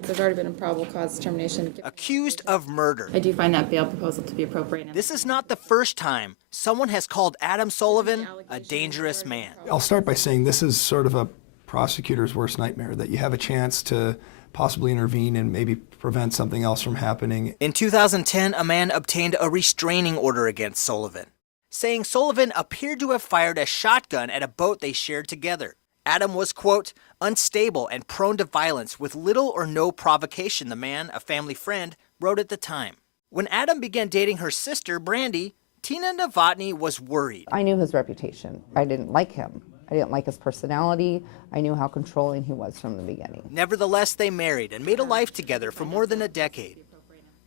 There's already been a probable cause determination. Accused of murder. I do find that bail proposal to be appropriate. This is not the first time someone has called Adam Sullivan a dangerous man. I'll start by saying this is sort of a prosecutor's worst nightmare, that you have a chance to possibly intervene and maybe prevent something else from happening. In 2010, a man obtained a restraining order against Sullivan, saying Sullivan appeared to have fired a shotgun at a boat they shared together. Adam was, quote, unstable and prone to violence with little or no provocation, the man, a family friend, wrote at the time. When Adam began dating her sister, Brandy, Tina Novotny was worried. I knew his reputation. I didn't like him. I didn't like his personality. I knew how controlling he was from the beginning. Nevertheless, they married and made a life together for more than a decade.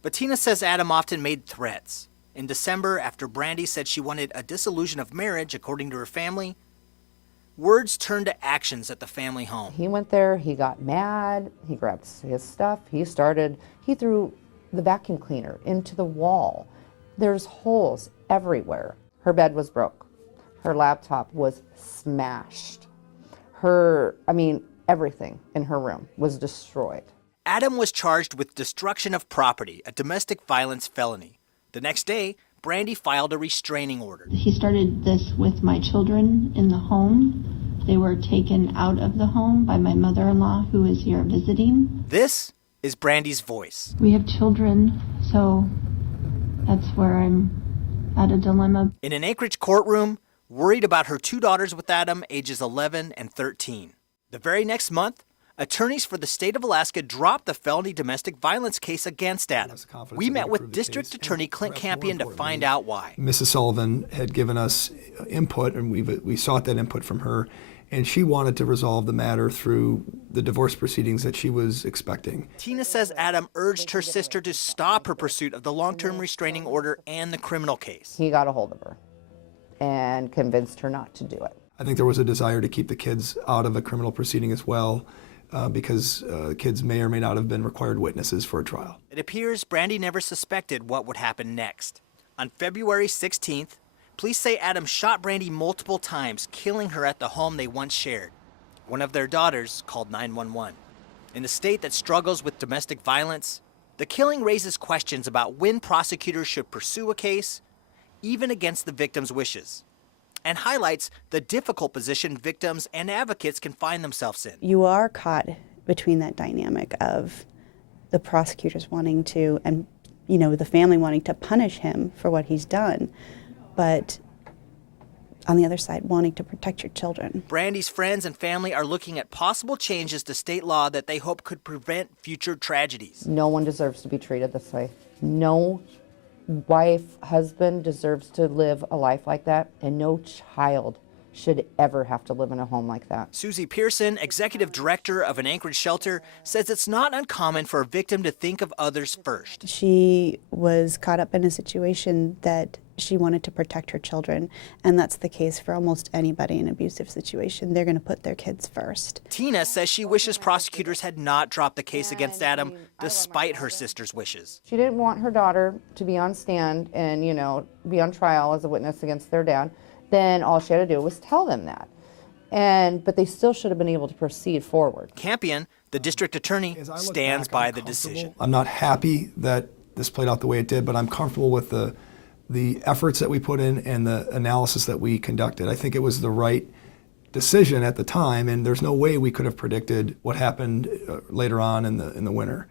But Tina says Adam often made threats. In December, after Brandy said she wanted a dissolution of marriage, according to her family, words turned to actions at the family home. He went there, he got mad, he grabbed his stuff, he threw the vacuum cleaner into the wall. There's holes everywhere. Her bed was broke. Her laptop was smashed. Everything in her room was destroyed. Adam was charged with destruction of property, a domestic violence felony. The next day, Brandy filed a restraining order. He started this with my children in the home. They were taken out of the home by my mother-in-law, who is here visiting. This is Brandy's voice. We have children, so that's where I'm at a dilemma. In an Anchorage courtroom, worried about her two daughters with Adam, ages 11 and 13. The very next month, attorneys for the state of Alaska dropped the felony domestic violence case against Adam. We met with District Attorney Clint Campion to find out why. Mrs. Sullivan had given us input, and we sought that input from her, and she wanted to resolve the matter through the divorce proceedings that she was expecting. Tina says Adam urged her sister to stop her pursuit of the long-term restraining order and the criminal case. He got a hold of her and convinced her not to do it. I think there was a desire to keep the kids out of a criminal proceeding as well, because kids may or may not have been required witnesses for a trial. It appears Brandy never suspected what would happen next. On February 16th, police say Adam shot Brandy multiple times, killing her at the home they once shared. One of their daughters called 911. In a state that struggles with domestic violence, the killing raises questions about when prosecutors should pursue a case, even against the victim's wishes, and highlights the difficult position victims and advocates can find themselves in. You are caught between that dynamic of the prosecutors wanting to, and the family wanting to punish him for what he's done, but on the other side, wanting to protect your children. Brandy's friends and family are looking at possible changes to state law that they hope could prevent future tragedies. No one deserves to be treated this way. No wife, husband deserves to live a life like that, and no child should ever have to live in a home like that. Susie Pearson, executive director of an Anchorage shelter, says it's not uncommon for a victim to think of others first. She was caught up in a situation that she wanted to protect her children, and that's the case for almost anybody in an abusive situation. They're going to put their kids first. Tina says she wishes prosecutors had not dropped the case against Adam despite her sister's wishes. She didn't want her daughter to be on stand and, be on trial as a witness against their dad. Then all she had to do was tell them that. But they still should have been able to proceed forward. Campion, the district attorney, stands by the decision. I'm not happy that this played out the way it did, but I'm comfortable with the efforts that we put in and the analysis that we conducted. I think it was the right decision at the time, and there's no way we could have predicted what happened later on in the winter.